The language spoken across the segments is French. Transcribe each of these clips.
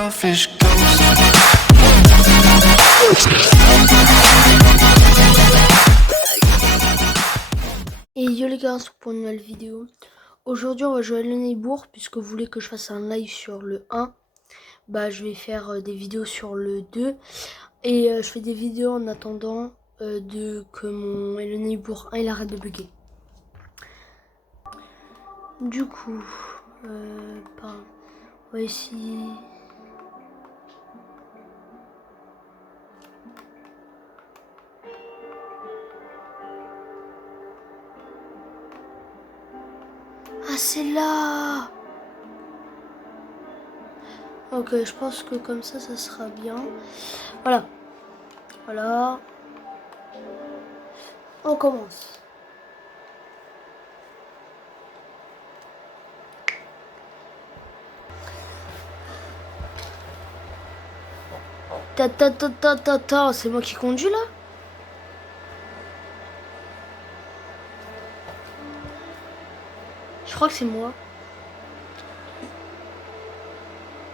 selfish ghost. Et yo les gars, c'est pour une nouvelle vidéo. Aujourd'hui on va jouer à Lunébourg. Puisque vous voulez que je fasse un live sur le 1, bah je vais faire des vidéos sur le 2. Et je fais des vidéos en attendant que mon Lunébourg 1 il arrête de bugger. Du coup, on va essayer. Ah, c'est là. Ok, je pense que comme ça sera bien. Voilà. Voilà. On commence. C'est moi qui conduis là? Je crois que c'est moi.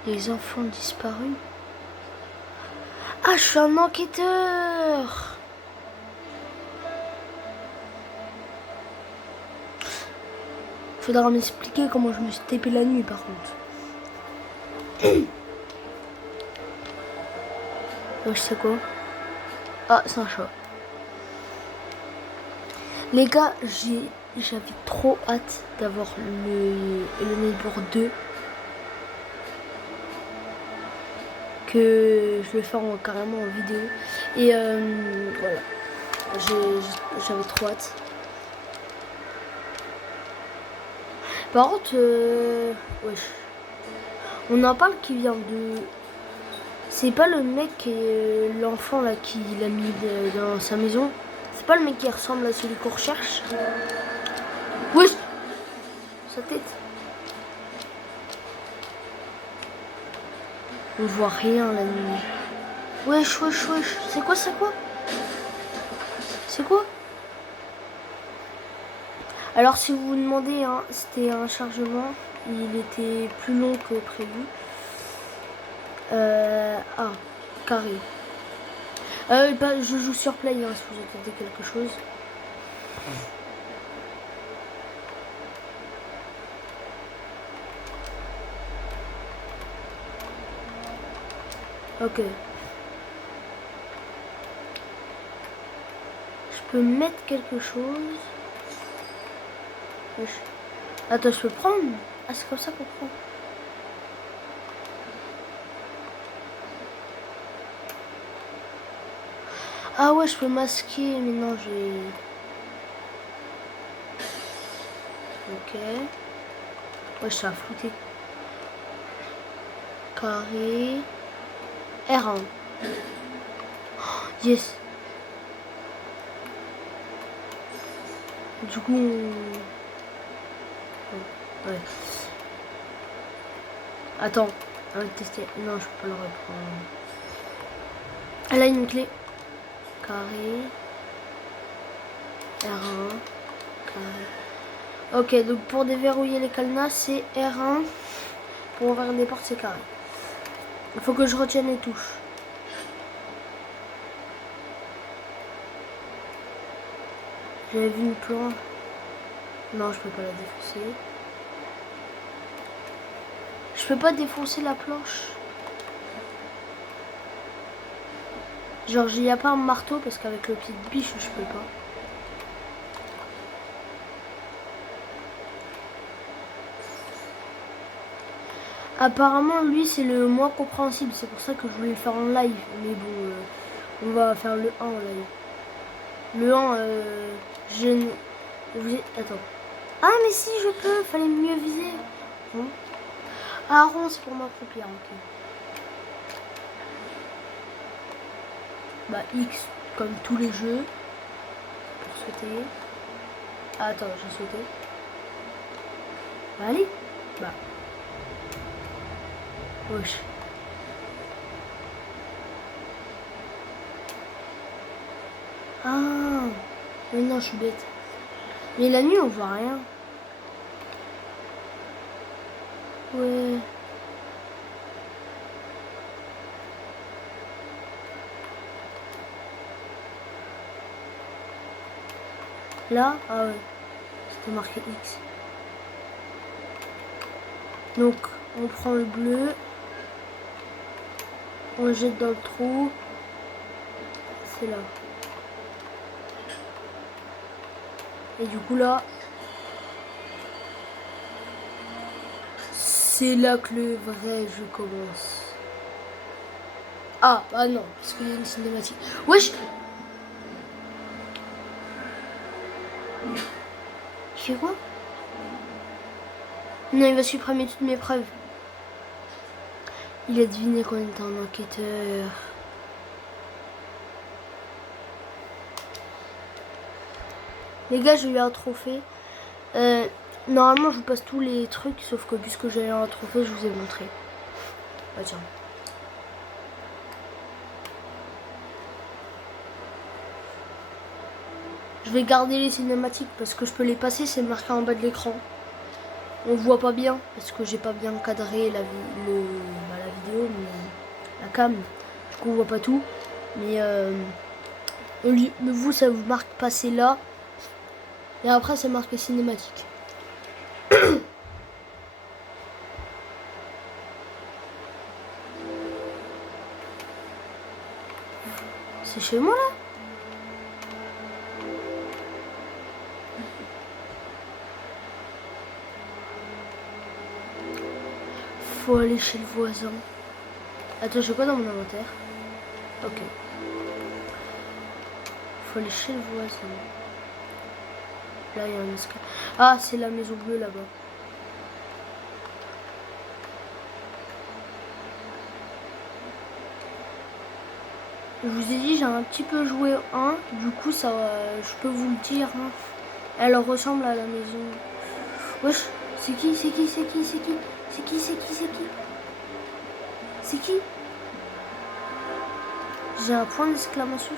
Les enfants disparus. Ah, je suis un enquêteur. Faudra m'expliquer comment je me suis tapé la nuit par contre. Ouais, je sais quoi. Ah, c'est un chat. Les gars, j'avais trop hâte d'avoir le Neighbor 2. Que je vais faire carrément en vidéo. Et voilà. J'avais trop hâte. Par contre, wesh. On en parle qui vient de... C'est pas le mec, l'enfant là qui l'a mis dans sa maison. C'est pas le mec qui ressemble à celui qu'on recherche. Wesh. Sa tête. On voit rien la nuit. Wesh, wesh, wesh. C'est quoi, c'est quoi? C'est quoi? Alors si vous vous demandez, hein, c'était un chargement. Il était plus long que prévu. Ah, carré. Bah, je joue sur Play, hein, si vous entendez quelque chose. Ok. Je peux mettre quelque chose. Attends, je peux prendre? Ah, c'est comme ça qu'on prend. Ah ouais, je peux masquer, mais non, j'ai... Ok. Ouais, ça a flouté. Carré. R1. Yes. Du coup, ouais. Attends, on va tester. Non, je peux pas le reprendre. Elle a une clé. Carré. R1. Carré. Ok, donc pour déverrouiller les cadenas, c'est R1. Pour ouvrir des portes, c'est carré. Il faut que je retienne les touches. J'avais vu une planche. Non, je peux pas la défoncer. Je peux pas défoncer la planche. Genre, il n'y a pas un marteau parce qu'avec le pied de biche, je peux pas. Apparemment, lui, c'est le moins compréhensible. C'est pour ça que je voulais le faire en live. Mais bon, on va faire le 1 en live. Le 1, Attends. Ah, mais si, je peux. Fallait mieux viser. Bon. Ah, rond, c'est pour m'accroupir. Ok. Bah, X, comme tous les jeux. Pour sauter. Ah, attends, j'ai sauté. Bah, allez. Bah. Wesh. Ah. Mais non, je suis bête. Mais la nuit, on voit rien. Ouais. Là, ah ouais, c'était marqué X. Donc, on prend le bleu, on le jette dans le trou. C'est là. Et du coup là, c'est là que le vrai jeu commence. Ah, bah non, parce qu'il y a une cinématique. Wesh! Il fait quoi? Non, il va supprimer toutes mes preuves. Il a deviné qu'on était un enquêteur. Les gars, j'ai eu un trophée. Normalement, je vous passe tous les trucs, sauf que puisque j'ai eu un trophée, je vous ai montré. Ah tiens. Je vais garder les cinématiques parce que je peux les passer, c'est marqué en bas de l'écran. On voit pas bien parce que j'ai pas bien cadré la vidéo, mais la cam. Du coup, on voit pas tout. Mais vous, ça vous marque passer là. Et après, c'est marqué cinématique. C'est chez moi là? Faut aller chez le voisin. Attends, j'ai quoi dans mon inventaire? Ok. Faut aller chez le voisin. Là, il y a un escalier. Ah, c'est la maison bleue là-bas. Je vous ai dit, j'ai un petit peu joué 1. Du coup, ça, je peux vous le dire. Hein. Elle ressemble à la maison. Wesh, c'est qui? C'est qui? C'est qui? C'est qui? C'est qui? C'est qui? C'est qui? C'est qui? J'ai un point d'exclamation.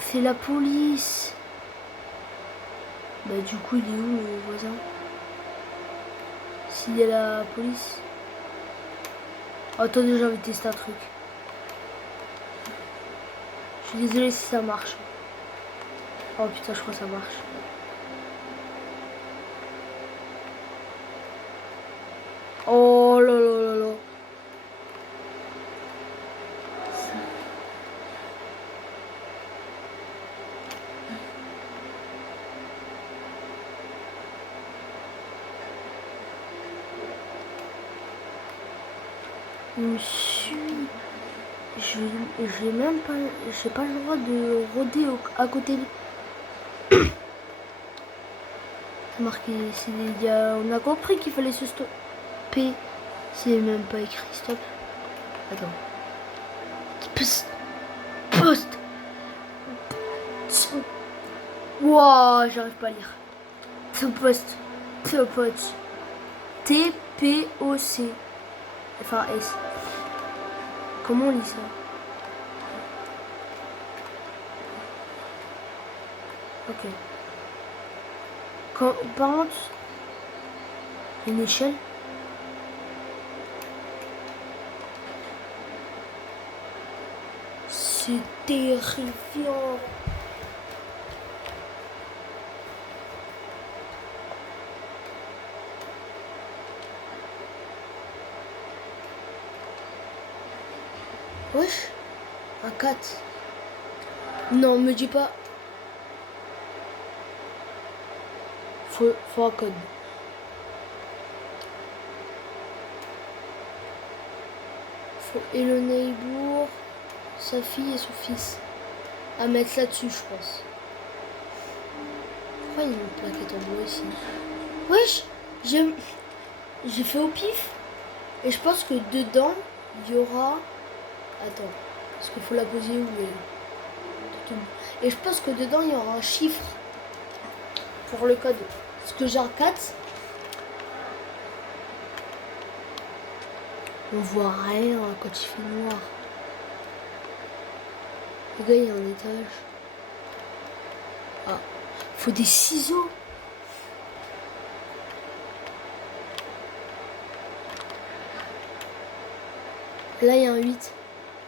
C'est la police. Bah du coup, il est où le voisin? S'il y a la police. Oh, attendez, j'ai envie de tester un truc. Je suis désolée si ça marche. Oh putain, je crois que ça marche. Oh là là là là. Je me suis... J'ai même pas... J'ai pas le droit de rôder à côté de... C'est marqué... On a compris qu'il fallait se stopper. C'est même pas écrit stop. Attends. Post. Post. Wow, j'arrive pas à lire. Post. Post. T-P-O-C. Enfin S. Comment on lit ça? Ok. Par contre, une échelle. C'est terrifiant. Wesh, un 4. Non, me dis pas. Faut un code. Faut Hello Neighbor, sa fille et son fils. À mettre là-dessus, je pense. Pourquoi il y a une plaquette en bois ici? Wesh, j'ai fait au pif. Et je pense que dedans, il y aura... Attends, parce qu'il faut la poser où elle... Et je pense que dedans, il y aura un chiffre pour le code. Parce que j'ai un 4. On voit rien quand il fait noir. Les gars, il y a un étage. Ah, faut des ciseaux. Là, il y a un 8.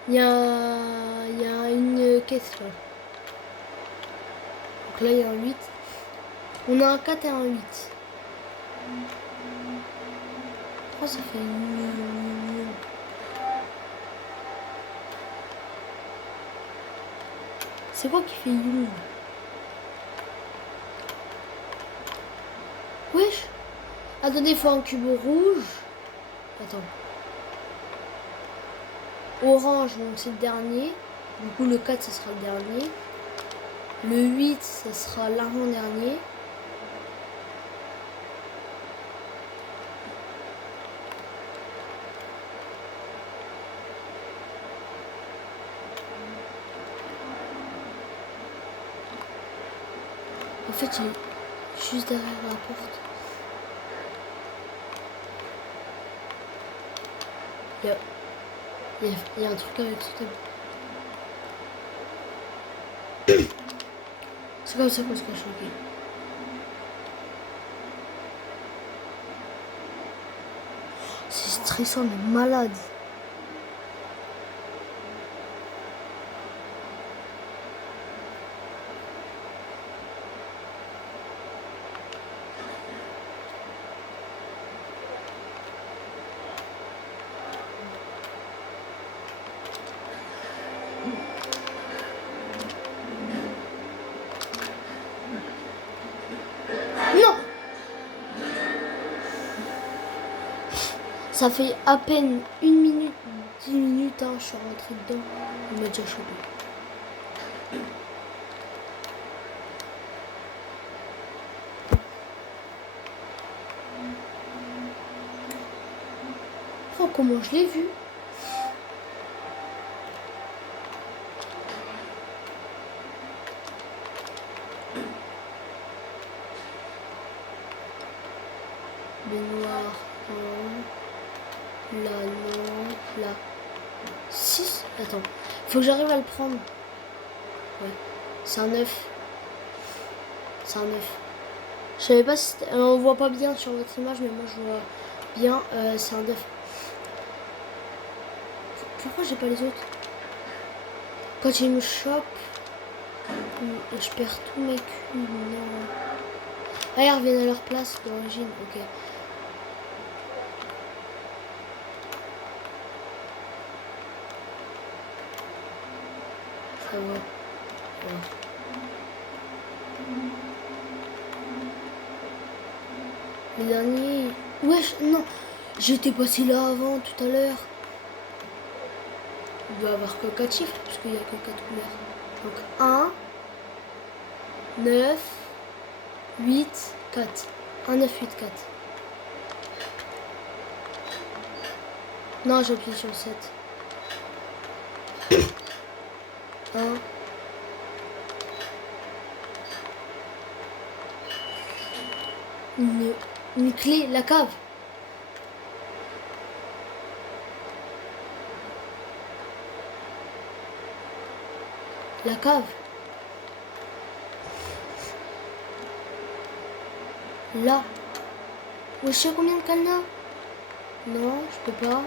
Il y a une caisse là. Donc là, il y a un 8. On a un 4 et un 8. Pourquoi ça fait une... C'est quoi qui fait une... Wesh. Attendez, il faut un cube rouge. Attends. Orange, donc c'est le dernier. Du coup, le 4, ça sera le dernier. Le 8, ça sera l'avant-dernier. En fait, il est juste derrière la porte. Il y a un truc avec ce tableau. C'est comme ça qu'on se cache, ok. C'est stressant, mais malade. Non! Ça fait à peine 1 minute, 10 minutes, hein, je suis rentrée dedans. Il m'a déjà chopé. Oh, comment je l'ai vu? Baignoire, non. Là, non. Là. 6. Attends. Faut que j'arrive à le prendre. Ouais. C'est un 9. C'est un 9. Je savais pas si on voit pas bien sur votre image, mais moi je vois bien. C'est un 9. Pourquoi j'ai pas les autres? Quand il me chope, je perds tous mes culs. Non. Ah, ils reviennent à leur place d'origine. Ok. Ça va. Voilà. Le dernier... Wesh, non. J'étais passé là avant, tout à l'heure. Il doit y avoir que 4 chiffres, puisqu'il n'y a que 4 couleurs. Donc 1, 9, 8, 4. 1, 9, 8, 4. Non, j'ai appuyé sur le 7. 1. Une clé, la cave. La cave. Là. Ouais, je sais combien de cadenas? Non, je peux pas.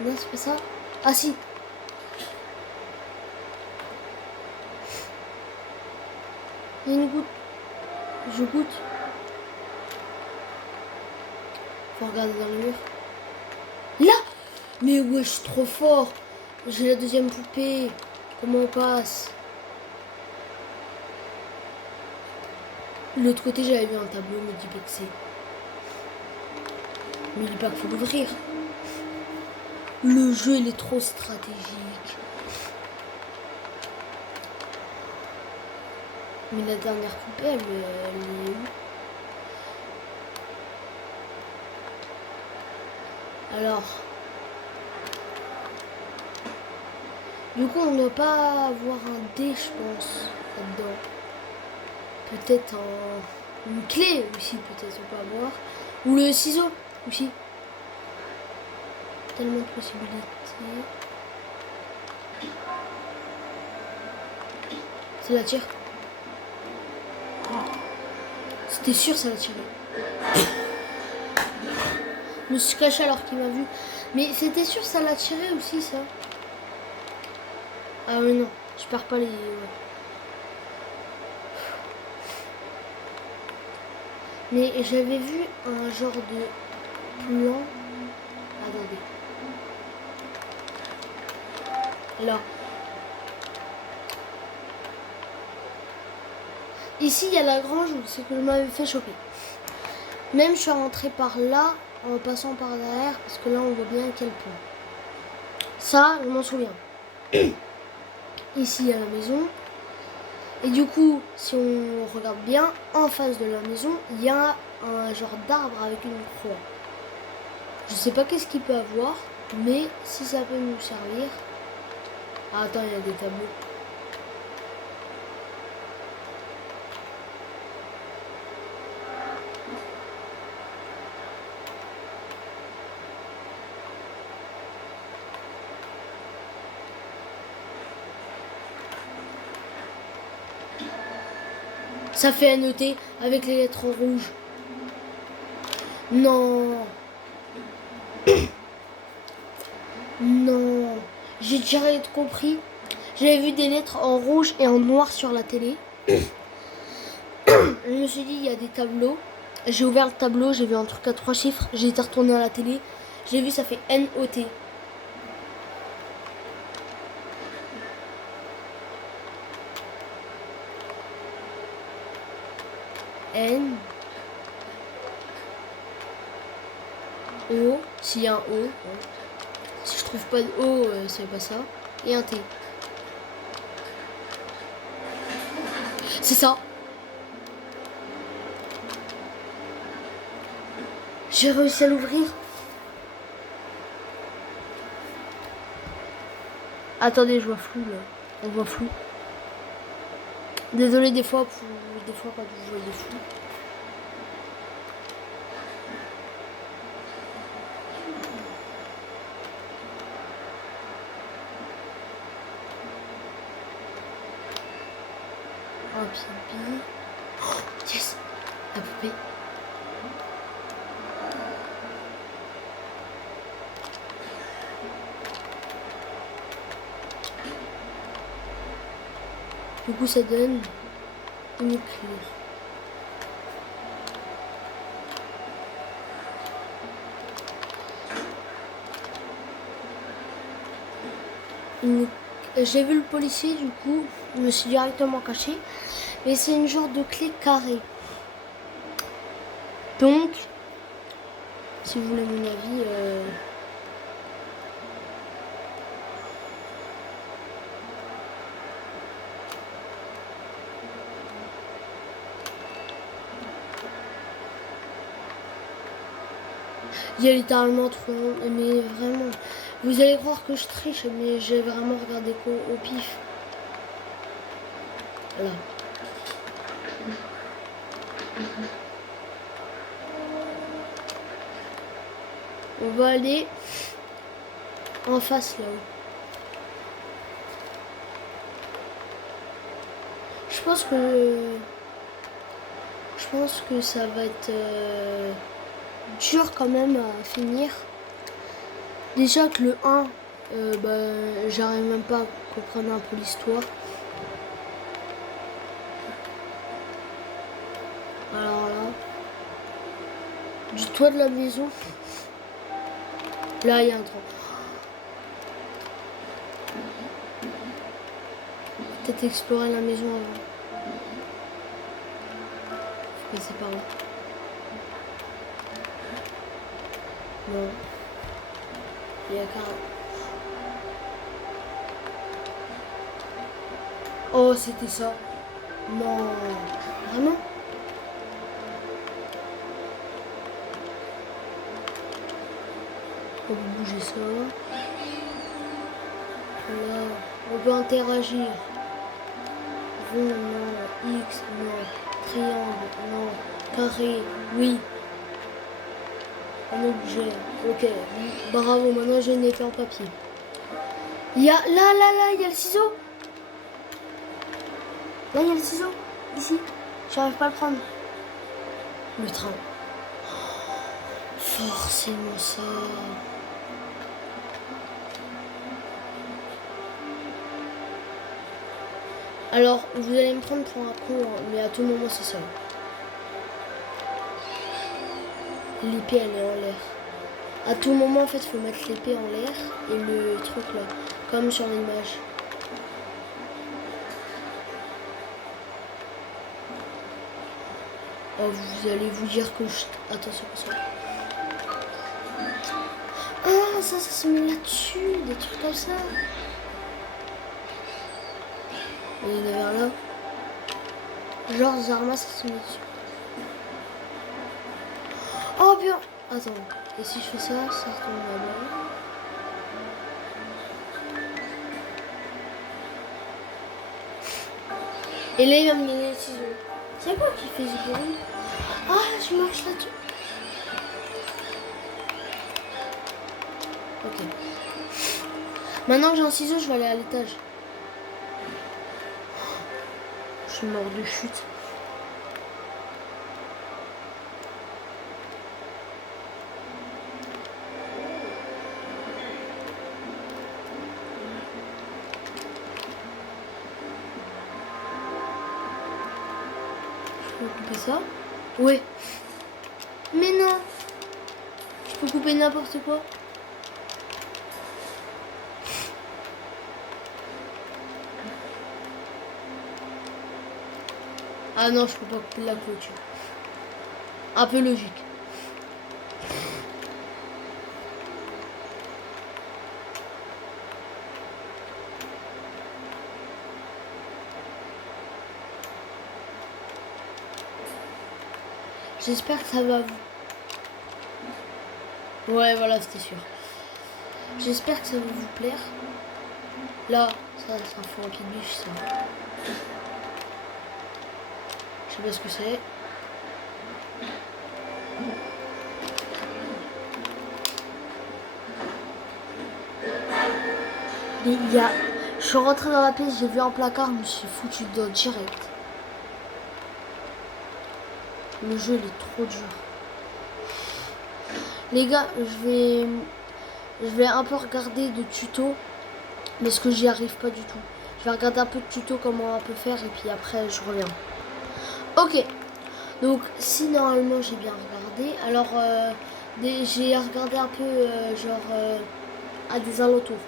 Non, c'est pas ça. Ah si. Il y a une goutte. Je goûte. Faut regarder dans le mur. Là. Mais ouais, je suis trop fort. J'ai la deuxième poupée. Comment on passe? De l'autre côté, j'avais vu un tableau, me dit pas que c'est. Mais il dit pas qu'il faut l'ouvrir. Le jeu, il est trop stratégique. Mais la dernière poupée, elle est où? Alors. Du coup, on ne doit pas avoir un dé, je pense, là-dedans. Peut-être une clé aussi, peut-être, on peut avoir. Ou le ciseau aussi. Tellement de possibilités. Ça la tire. C'était sûr, ça la tirait. Je me suis caché alors qu'il m'a vu. Mais c'était sûr, ça l'a tiré aussi, ça. Ah mais non, je perds pas les... Ouais. Mais j'avais vu un genre de plan. Attendez. Là. Ici, il y a la grange où c'est que je m'avais fait choper. Même je suis rentrée par là en passant par derrière parce que là on voit bien quel point. Ça, je m'en souviens. Ici, il y a la maison. Et du coup, si on regarde bien, en face de la maison, il y a un genre d'arbre avec une croix. Je sais pas qu'est-ce qu'il peut avoir, mais si ça peut nous servir. Ah, attends, il y a des tableaux. Ça fait NET avec les lettres en rouge. Non. Non. J'ai déjà compris. J'avais vu des lettres en rouge et en noir sur la télé. Je me suis dit, il y a des tableaux. J'ai ouvert le tableau, j'ai vu un truc à 3 chiffres. J'ai été retourné à la télé. J'ai vu, ça fait NOT. N. O. S'il y a un O. Ouais. Si je trouve pas de O, c'est pas ça. Et un T. C'est ça. J'ai réussi à l'ouvrir. Attendez, je vois flou là. On voit flou. Désolé des fois quand vous voyez flou. Oh, pipi. Oh, yes. La poupée. Du coup, ça donne une clé. J'ai vu le policier, du coup, je me suis directement caché. Mais c'est une genre de clé carrée. Donc, si vous voulez mon avis, il y a littéralement trop, mais vraiment, vous allez croire que je triche, mais j'ai vraiment regardé au pif. Voilà. On va aller en face là-haut. Je pense que ça va être dur quand même à finir. Déjà que le 1, j'arrive même pas à comprendre un peu l'histoire. Alors là, du toit de la maison, là il y a un trou. Peut-être explorer la maison avant. Faut passer par là. Non. Il y a qu'un. Oh, c'était ça. Non. Vraiment? On peut bouger ça. Là, on peut interagir. Rond, non. X, non. Triangle, non. Carré, oui. Un objet. Ok. Bravo, maintenant j'ai une épée en papier. Il y a. Là, il y a le ciseau. Là, il y a le ciseau. Ici. J'arrive pas à le prendre. Le train. Forcément ça. Alors, vous allez me prendre pour un con, hein, mais à tout moment, c'est ça. L'épée elle est en l'air. À tout moment en fait il faut mettre l'épée en l'air et le truc là, comme sur l'image. Oh, vous allez vous dire que je... Attention, attention. Ah, ça se met là-dessus, des trucs comme ça. Et il y en avait un là. Genre Zarma, ça se met dessus. Oh bien. Attends. Et si je fais ça, ça retombe là-bas. Et là, il va me donner les ciseaux. C'est quoi qui fait ce bruit? Ah, je marche là-dessus. Ok. Maintenant que j'ai un ciseau, je vais aller à l'étage. Je suis mort de chute. Je peux couper ça? Ouais. Mais non. Je peux couper n'importe quoi. Ah non, je peux pas couper la clôture. Un peu logique. J'espère que ça va vous... Ouais, voilà, c'était sûr. J'espère que ça va vous plaire. Là, ça fout un pied de biche, ça. Je sais pas ce que c'est. Il y a... Je suis rentré dans la pièce, j'ai vu un placard, je me suis foutu dedans direct. Le jeu, il est trop dur. Les gars, je vais un peu regarder de tutos, mais ce que j'y arrive pas du tout. Je vais regarder un peu de tutos comment on peut faire et puis après je reviens. Ok, donc si normalement j'ai bien regardé, alors j'ai regardé un peu à des alentours.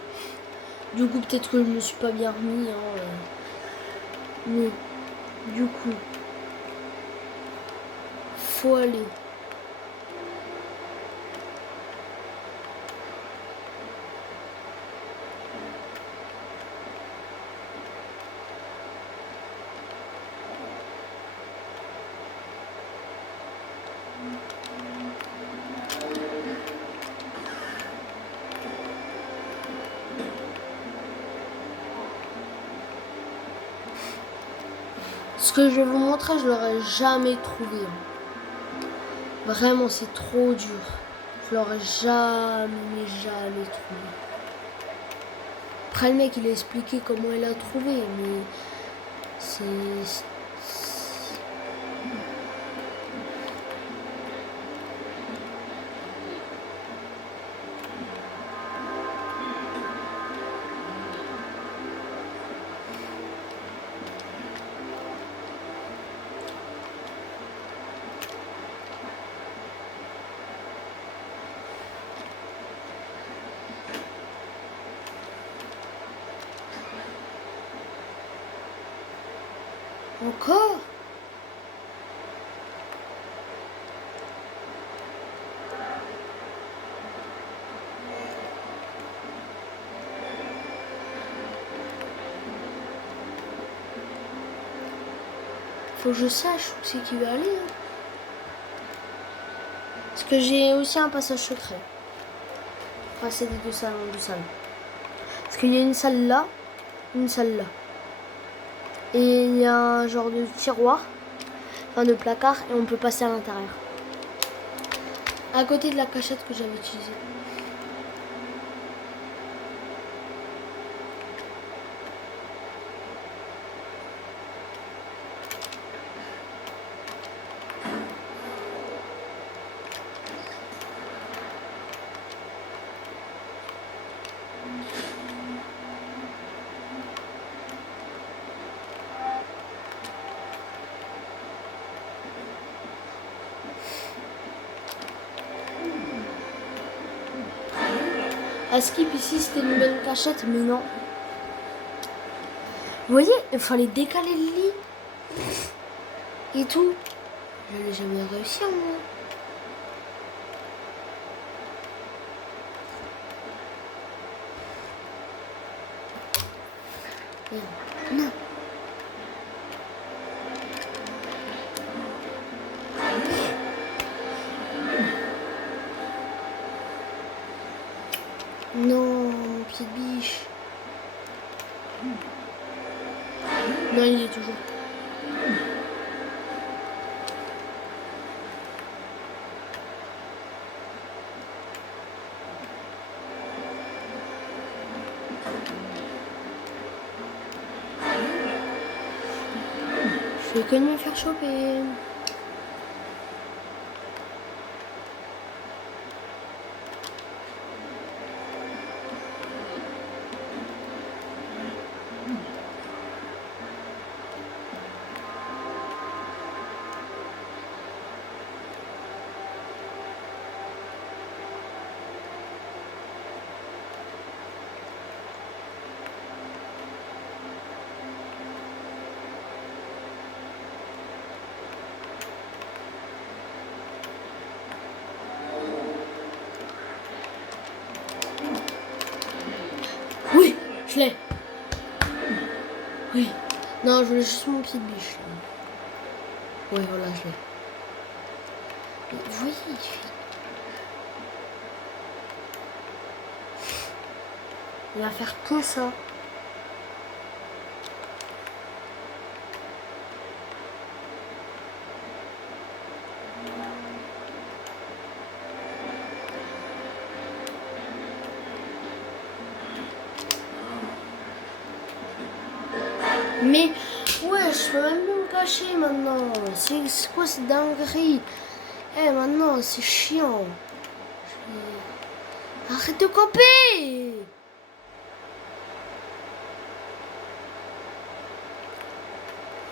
Du coup peut-être que je me suis pas bien remis, hein, mais du coup faut aller. Ce que je vais vous montrer, je l'aurais jamais trouvé. Vraiment, c'est trop dur. Je l'aurais jamais trouvé. Après, le mec, il a expliqué comment il a trouvé, mais c'est... Encore? Faut que je sache où c'est qu'il va aller. Hein. Parce que j'ai aussi un passage secret. Enfin, c'est des deux salles. Parce qu'il y a une salle là, une salle là. Et il y a un genre de tiroir, enfin de placard, et on peut passer à l'intérieur. À côté de la cachette que j'avais utilisée. À Skip ici c'était une bonne cachette, mais non. Vous voyez, il fallait décaler le lit et tout. Je n'ai jamais réussi moi. Non. Non, pied de biche. Non, il y est toujours. Je vais quand même me faire choper. Oui, je l'ai. Oui. Non, je voulais juste mon pied de biche. Oui, voilà, je l'ai. Vous voyez, il fait... Il va faire que ça. Mais ouais, je peux même plus me cacher maintenant. C'est quoi cette dinguerie? Eh, maintenant, c'est chiant. Arrête de camper!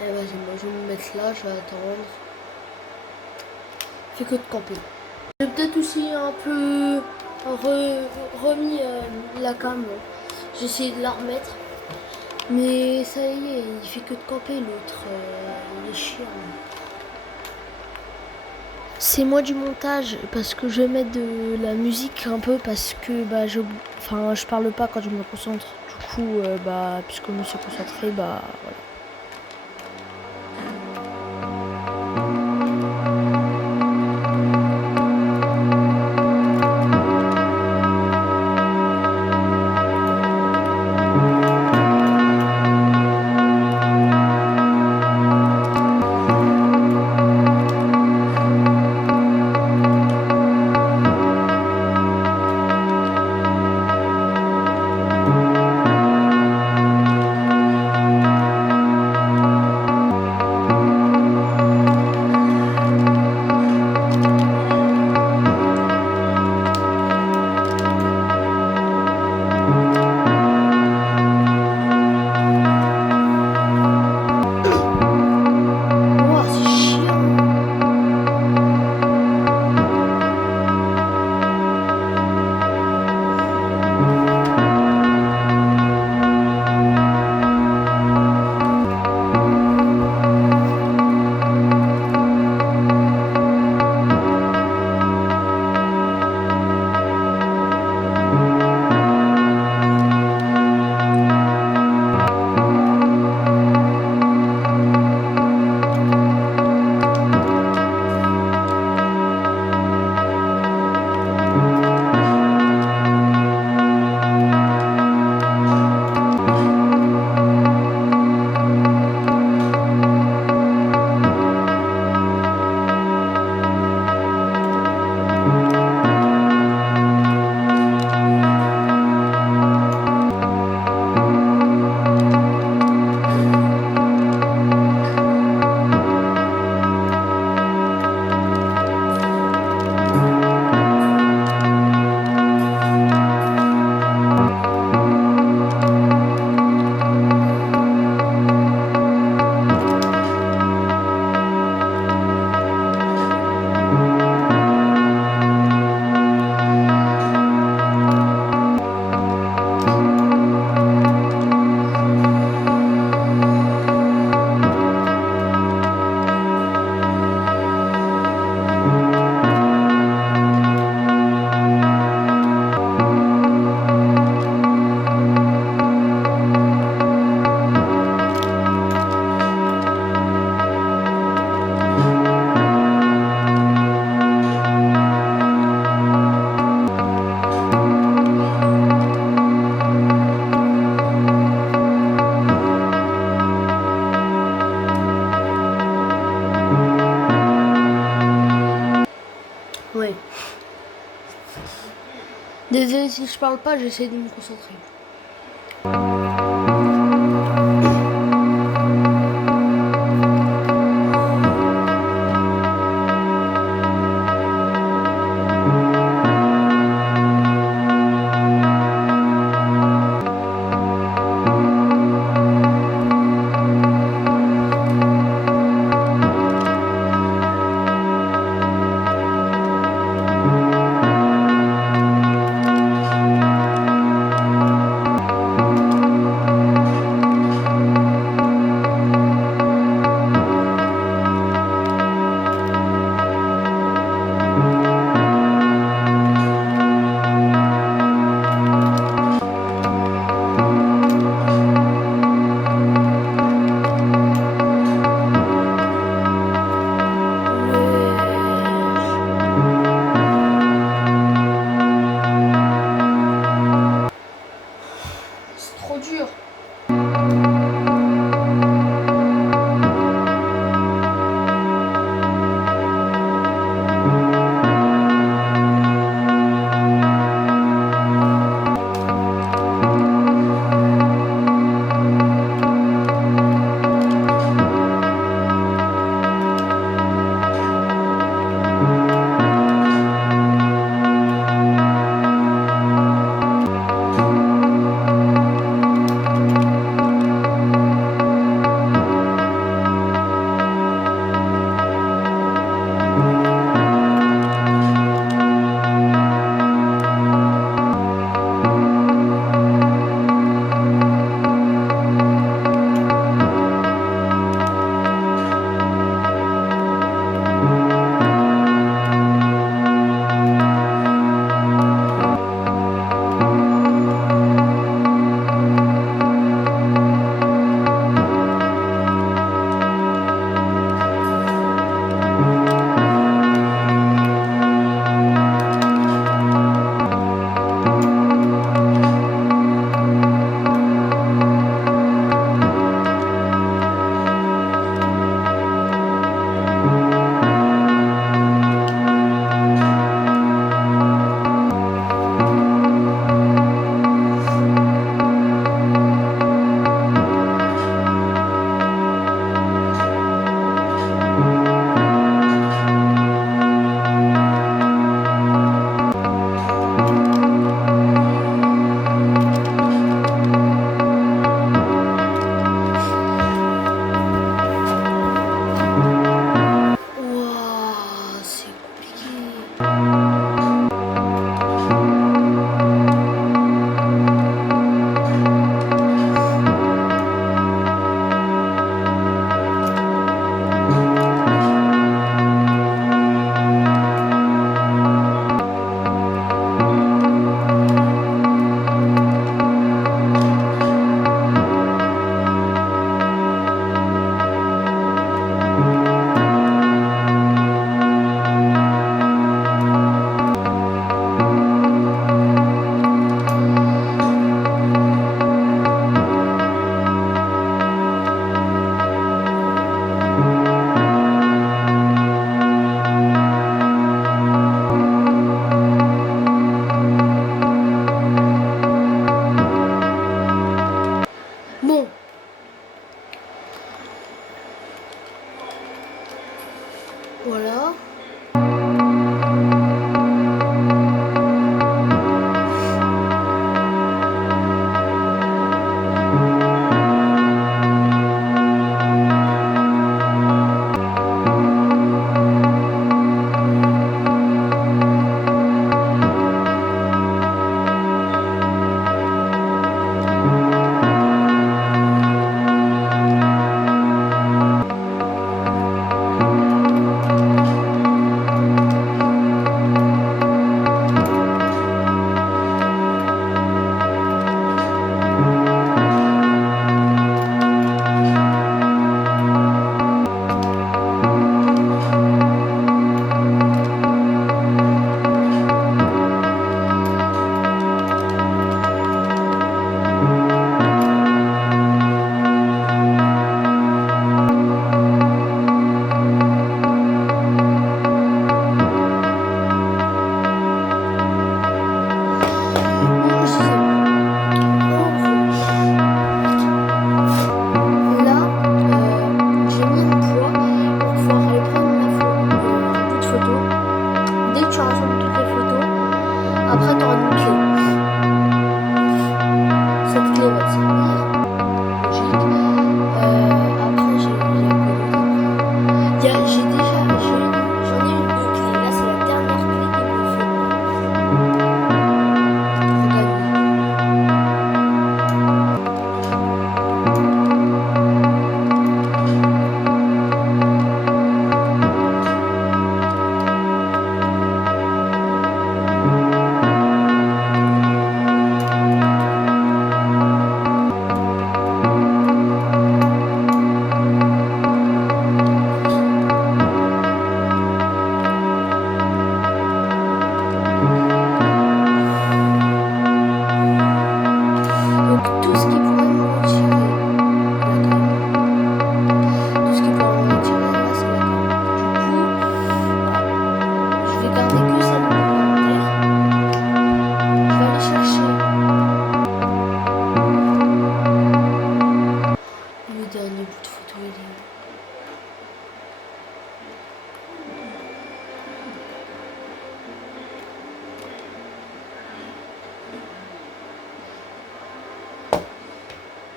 Eh, vas-y, moi je vais me mettre là, je vais attendre. Fait que de camper. J'ai peut-être aussi un peu remis la cam. J'ai essayé de la remettre. Mais ça y est, il fait que de camper l'autre. Il est chiant. C'est moi du montage parce que je vais mettre de la musique un peu parce que bah je parle pas quand je me concentre. Du coup puisque je me suis concentrée voilà. parle pas, j'essaie de me concentrer.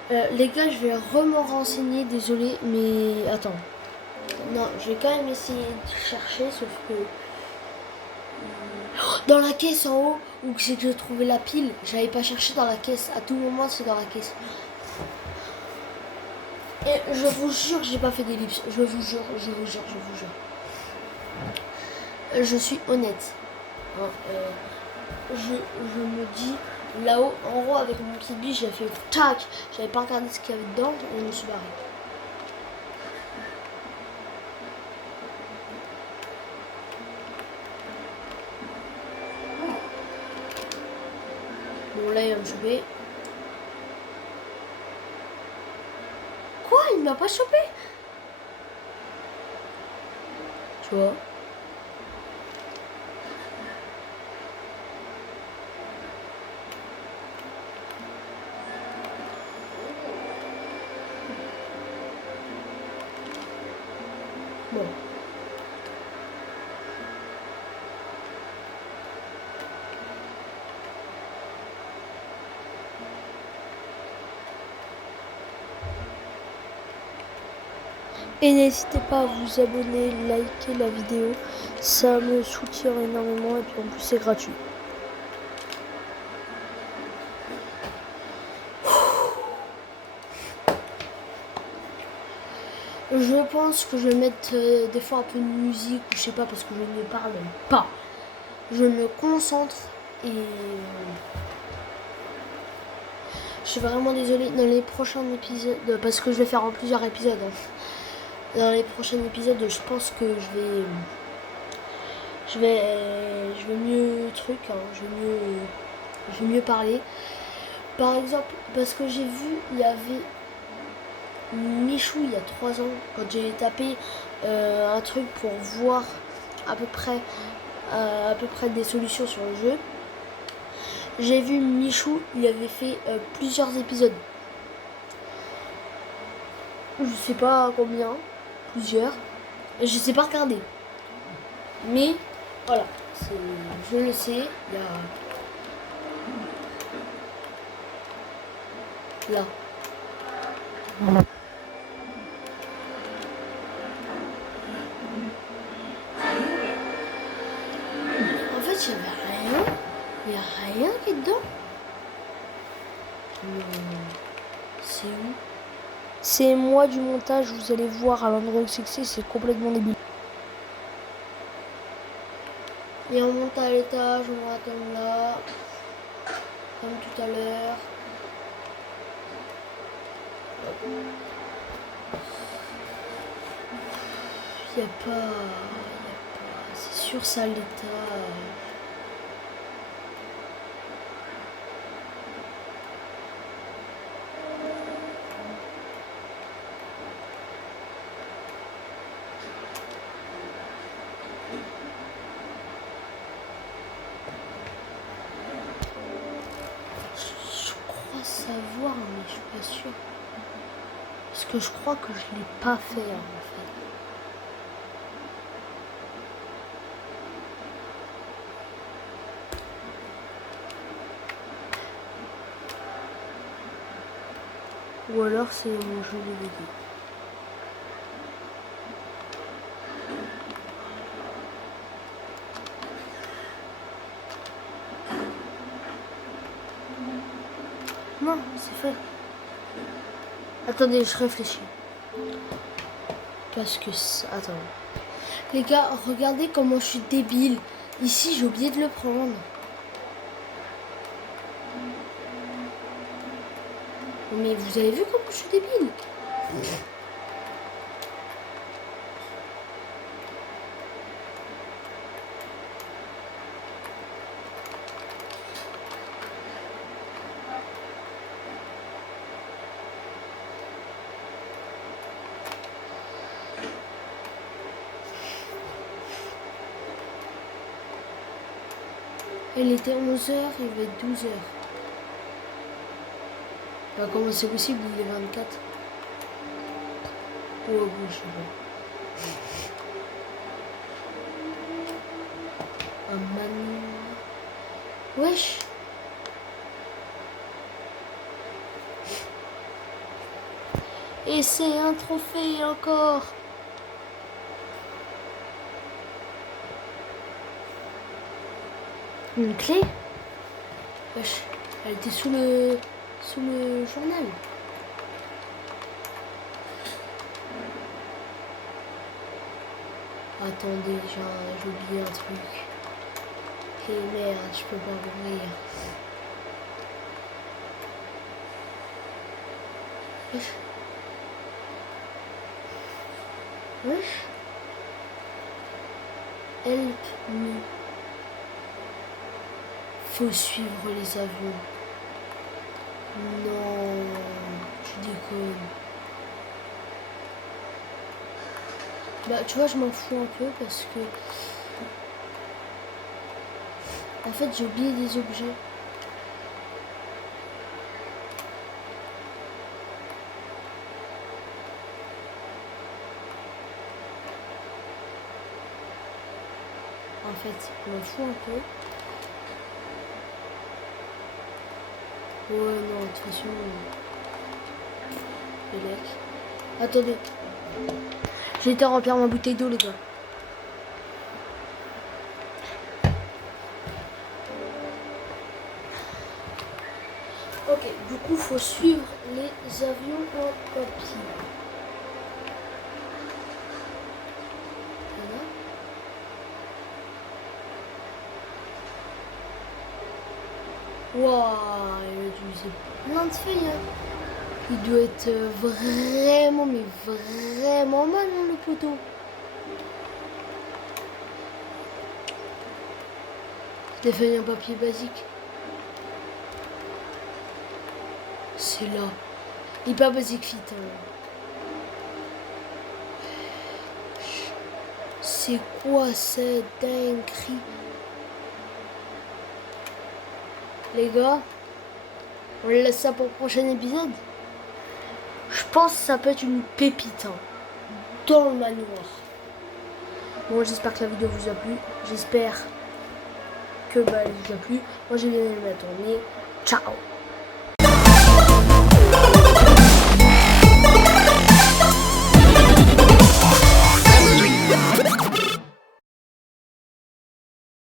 Les gars, je vais me renseigner, désolé, mais attends. Non, je vais quand même essayer de chercher, sauf que... Dans la caisse en haut, où c'est que j'ai trouvé la pile, j'avais pas cherché dans la caisse. À tout moment, c'est dans la caisse. Et je vous jure, j'ai pas fait d'ellipse. Je vous jure, je vous jure, je vous jure. Je suis honnête. Hein, je me dis, là-haut, en haut, avec mon petit biche, j'ai fait tac. J'avais pas regardé ce qu'il y avait dedans et je me suis barré. Bon, là, il va me choper. Quoi? Il m'a pas chopé? Tu vois? Bon. Et n'hésitez pas à vous abonner, liker la vidéo, ça me soutient énormément et puis en plus c'est gratuit. Je pense que je vais mettre des fois un peu de musique ou je sais pas parce que je ne parle pas. Je me concentre et je suis vraiment désolée dans les prochains épisodes parce que je vais faire en plusieurs épisodes. Hein. Dans les prochains épisodes, je pense que je vais mieux hein, je vais mieux parler. Par exemple, parce que j'ai vu, il y avait Michou il y a 3 ans, quand j'ai tapé un truc pour voir à peu près des solutions sur le jeu. J'ai vu Michou, il avait fait plusieurs épisodes. Je sais pas combien, plusieurs. Et je sais pas regarder. Mais voilà, je le sais, il y a là. En fait, il y avait rien. Il y a rien qui est dedans. C'est où? C'est moi du montage, vous allez voir à l'endroit où c'est complètement débile. Et on monte à l'étage, on va comme là, comme tout à l'heure. Il n'y a pas, c'est sûr ça l'état. Savoir, mais je suis pas sûre. Parce que je crois que je l'ai pas fait en fait. Ou alors c'est mon jeu de vidéo. Non, c'est fait. Attendez, je réfléchis. Parce que... Attends. Les gars, regardez comment je suis débile. Ici, j'ai oublié de le prendre. Mais vous avez vu comment je suis débile? Il était 11 h, il va être 12 h. Bah, comment c'est possible, il est 24? Oh, bon, je sais pas. Un man... Wesh. Et c'est un trophée encore. Une clé? Wesh, elle était sous le journal. Attendez, j'ai oublié un truc. Et merde, je peux pas ouvrir. Wesh. Wesh. Help me. Faut suivre les avions. Non, tu déconnes. Bah tu vois, je m'en fous un peu parce que en fait j'ai oublié des objets. En fait, je m'en fous un peu. Ouais, non, de toute façon. Belek. Attendez. J'ai été remplir ma bouteille d'eau, les gars. Ok, du coup, faut suivre les avions en papier. Voilà. Waouh, il a utilisé plein de feuilles. Hein. Il doit être vraiment, mais vraiment mal, hein, le poteau. Des feuilles en papier basique. C'est là. Il est pas basique fit. Hein. C'est quoi cette dinguerie? Les gars, on laisse ça pour le prochain épisode. Je pense que ça peut être une pépite hein, dans le manoir. Bon, j'espère que la vidéo vous a plu. J'espère que elle vous a plu. Moi, j'ai bien aimé la tournée. Ciao.